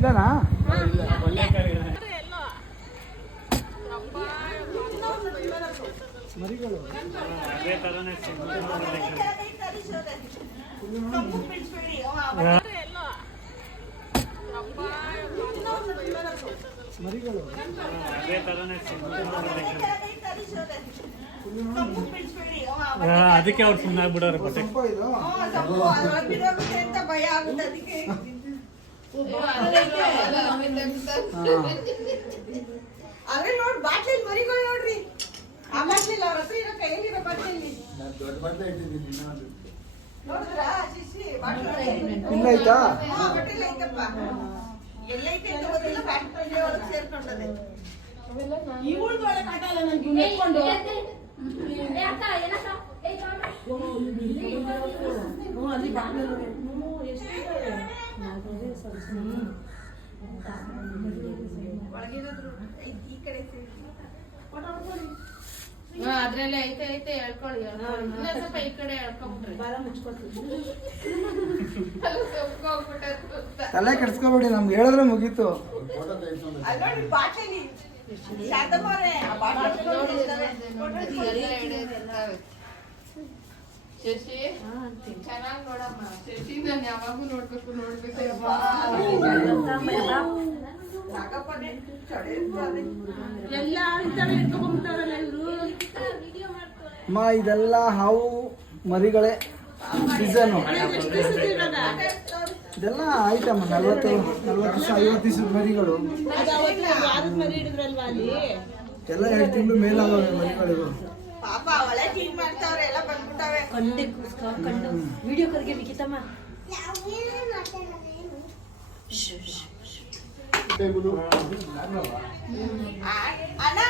ಇಲ್ಲನಾ ಮರಿಗಳು ಮರಿಗಳು ಅದಕ್ಕೆ ಅವ್ರು ಸುಮ್ಮನೆ ಆಗ್ಬಿಡೋರು ಬಟ್ಟೆ ಭಯ ಆಗುತ್ತೆ ಅದಕ್ಕೆ ಅದೇ ನೋಡ್ ಬಾಟ್ಲಿ ಮರಿಗಳು ನೋಡ್ರಿ ಆ ಬಾಟ್ಲಿಲ್ಲ ಅವ್ರ ಹತ್ರ ಇರೋ ಕೈಯಲ್ಲಿರೋ ಬಾಟ್ಲಿ ನೋಡಿದ್ರಾ ಶಿಶಿ ಇಲ್ಲ ಆಯ್ತಾ ಬಾಟ್ಲಿ ಐತಪ್ಪ ಎಲ್ಲೈತೆ ಅಂತ ಗೊತ್ತಿಲ್ಲ ಫ್ಯಾಕ್ಟರಿ ಒಳಗೆ ಸೇರ್ಕೊಂಡದೆ ಇವಳು ಒಳಗೆ ಕಾಟಲ್ಲ ನನಗೆ ನೆಟ್ಕೊಂಡು ಅಲ್ಲಿ ಈ ಕಡೆ ಅದ್ರಲ್ಲೇ ಐತೆ ಐತೆ ಹೇಳ್ಕೊಳ್ಳಿ ಸ್ವಲ್ಪ ಈ ಕಡೆ ಹೇಳ್ಕೊಂಡ್ರೆ ಬಾಲ ಮುಚ್ಕೊಳ್ತೀವಿ ತಲೆ ಕೆಡ್ಸ್ಕೊಬೇಡಿ ನಮ್ಗೆ ಹೇಳಿದ್ರೆ ಮುಗೀತು ಅಲ್ಲಿ ಬಾಟಲಿ ಶಾಂತಮ್ಮವ್ರೆ ಆ ಬಾಟಲಿ ಶಶಿ ಚೆನ್ನಾಗಿ ನೋಡಮ್ಮ ಶಶಿ ನಾನು ಯಾವಾಗೂ ನೋಡ್ಬೇಕು ಎಲ್ಲ ಇಟ್ಕೊಂಡ್ಬಿಡ್ತಾರಲ್ಲ ಇವರು ಅಮ್ಮ ಇದೆಲ್ಲ ಹಾವು ಮರಿಗಳೇ ಸೀಸನು ಇದೆಲ್ಲ ಆಯ್ತಮ್ಮ 40 ದಿವಸ 50 ದಿವಸದ ಮರಿಗಳು ಎಲ್ಲ 2 ತಿಂಗಳು ಮೇಲಾಗವೆ ಮರಿಗಳಿಗೂ ಪಾಪ ಒಳ್ಳೆ ಕ್ಲೀನ್ ಮಾಡ್ತಾವ್ರೆ ಎಲ್ಲ ಬಂದ್ಬಿಟ್ಟಾವೆ ಕಂಡು ವಿಡಿಯೋ ಕರ್ಗೆ ಮಿಕಿತಮ್ಮ ಅಣ್ಣ